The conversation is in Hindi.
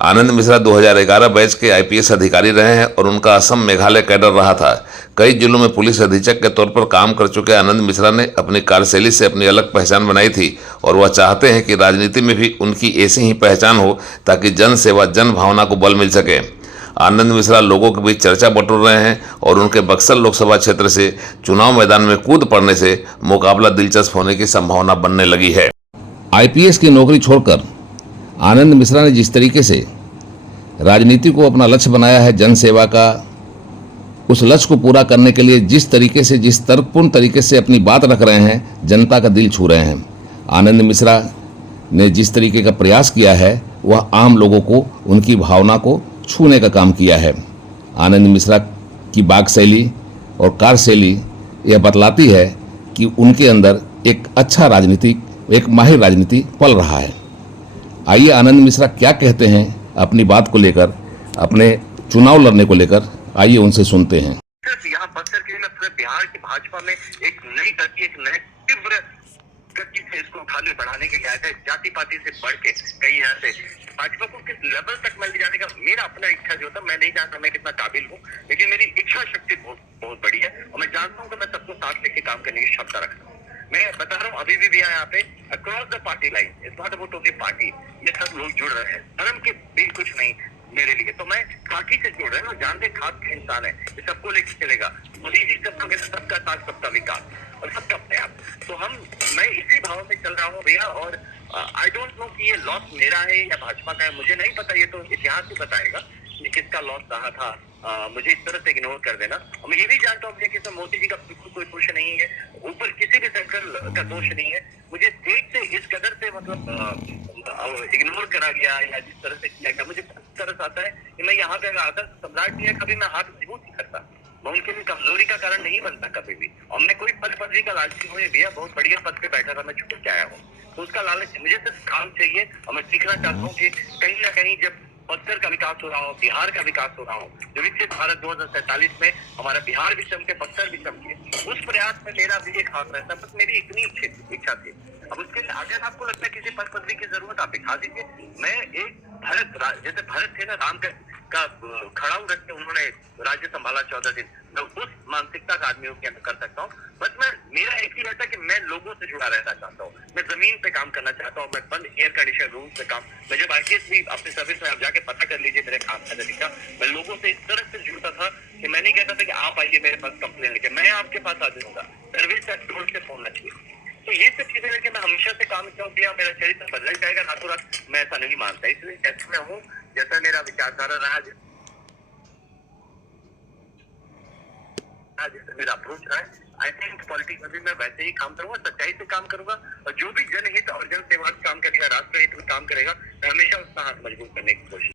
आनंद मिश्रा 2011 बैच के आईपीएस अधिकारी रहे हैं और उनका असम मेघालय कैडर रहा था। कई जिलों में पुलिस अधीक्षक के तौर पर काम कर चुके आनंद मिश्रा ने अपनी कार्यशैली से अपनी अलग पहचान बनाई थी और वह चाहते हैं कि राजनीति में भी उनकी ऐसी ही पहचान हो ताकि जन सेवा, जन भावना को बल मिल सके। आनंद मिश्रा लोगों के बीच चर्चा बटोर रहे हैं और उनके बक्सर लोकसभा क्षेत्र से चुनाव मैदान में कूद पड़ने से मुकाबला दिलचस्प होने की संभावना बनने लगी है। आईपीएस की नौकरी छोड़कर आनंद मिश्रा ने जिस तरीके से राजनीति को अपना लक्ष्य बनाया है, जन सेवा का, उस लक्ष्य को पूरा करने के लिए जिस तरीके से, जिस तर्कपूर्ण तरीके से अपनी बात रख रहे हैं, जनता का दिल छू रहे हैं। आनंद मिश्रा ने जिस तरीके का प्रयास किया है वह आम लोगों को, उनकी भावना को छूने का काम किया है। आनंद मिश्रा की बात शैली और कार्यशैली यह बतलाती है कि उनके अंदर एक अच्छा राजनीतिक, एक माहिर राजनीति पल रहा है। आइए आनंद मिश्रा क्या कहते हैं अपनी बात को लेकर, अपने चुनाव लड़ने को लेकर, आइए उनसे सुनते हैं। सिर्फ यहाँ बक्सर के लिए पूरे बिहार की भाजपा में एक नई गति, एक नए तीव्र गति से इसको खाली बढ़ाने के लिए आया था। जाति पाति से बढ़ के कहीं यहाँ से भाजपा को किस लेवल तक मिल जाने का मेरा अपना इच्छा जो था, मैं नहीं जानता मैं कितना काबिल हूँ, लेकिन मेरी इच्छा शक्ति बहुत बड़ी है और मैं जानता हूँ कि मैं सबको साथ लेके काम करने की क्षमता रखता हूँ। मैं बता रहा हूँ अभी भी यहाँ पे across the party line, it's not about only party, ये सब लोग जुड़ रहे हैं। धर्म के भी कुछ नहीं मेरे लिए, तो मैं खाकी से जुड़ रहे हैं, जानते खाक के इंसान है, ये सबको लेके चलेगा। मोदी जी सबका साथ, सबका विकास और सबका प्रयास, तो मैं इसी भाव में चल रहा हूँ भैया। और आई डोंट नो कि ये लॉस मेरा है या भाजपा का है, मुझे नहीं पता, ये तो इतिहास ही बताएगा कि किसका लॉस रहा था। मुझे इस तरह से इग्नोर कर देना। और मैं ये भी जानता हूँ कि मोदी जी का बिल्कुल कोई दोष नहीं है, ऊपर किसी भी सरकार का दोष नहीं है। मुझे स्टेट से इस कदर से मतलब इग्नोर करा गया या जिस तरह से किया गया, मुझे तरस आता है कि मैं यहाँ पे आकर सम्राट दिया, कभी मैं हाथ मजबूत नहीं करता, मैं उनके लिए कमजोरी का कारण नहीं बनता कभी भी। और मैं कोई पद पदवी का लालची हूँ भैया, बहुत बढ़िया पद पे बैठा था, मैं छुप के आया हूँ, तो उसका लालच, मुझे सिर्फ काम चाहिए। और मैं सीखना चाहता हूँ कि कहीं ना कहीं जब बक्सर का विकास हो रहा हो, बिहार का विकास हो रहा हो, जो विकसित भारत 2047 में हमारा बिहार भी चमके, बक्सर भी चमके, उस प्रयास में मेरा भी एक हाथ रहता, बस मेरी इतनी इच्छा थी। अब उसके लिए अगर आपको लगता है किसी पद पदवी की जरूरत, आप दिखा दीजिए। मैं एक जैसे भरत थे ना, राम का खड़ाऊ रख के उन्होंने राज्य संभाला 14 दिन, मैं उस मानसिकता का आदमी के अंदर कर सकता हूँ। बस मेरा एक ही रहता है कि मैं लोगों से जुड़ा रहना चाहता हूँ, मैं जमीन पे काम करना चाहता हूँ, मैं बंद एयर कंडीशन रूम पे काम, मैं जब आईपीएस भी अपने सर्विस में आप जाके पता कर लीजिए मेरे काम का तरीका, मैं लोगों से इस तरह से जुड़ता था कि मैं नहीं कहता था कि आप आइए मेरे पास कंप्लेन लेके, मैं आपके पास आ जाऊंगा, सर्विस का टोल से फोन चाहिए। तो ये सब चीजें लेके मैं हमेशा से काम क्यों किया, मेरा चरित्र बदल जाएगा रातों रात, मैं ऐसा नहीं मानता। इसलिए जैसे मैं हूँ, जैसा मेरा विचारधारा रहा, जैसे मेरा अप्रोच रहा है, आई थिंक पॉलिटिक्स में भी मैं वैसे ही काम करूंगा, सच्चाई से काम करूंगा, और जो भी जनहित और जन सेवा काम करेगा, राष्ट्र हित में काम करेगा, मैं हमेशा उसका हाथ मजबूत करने की कोशिश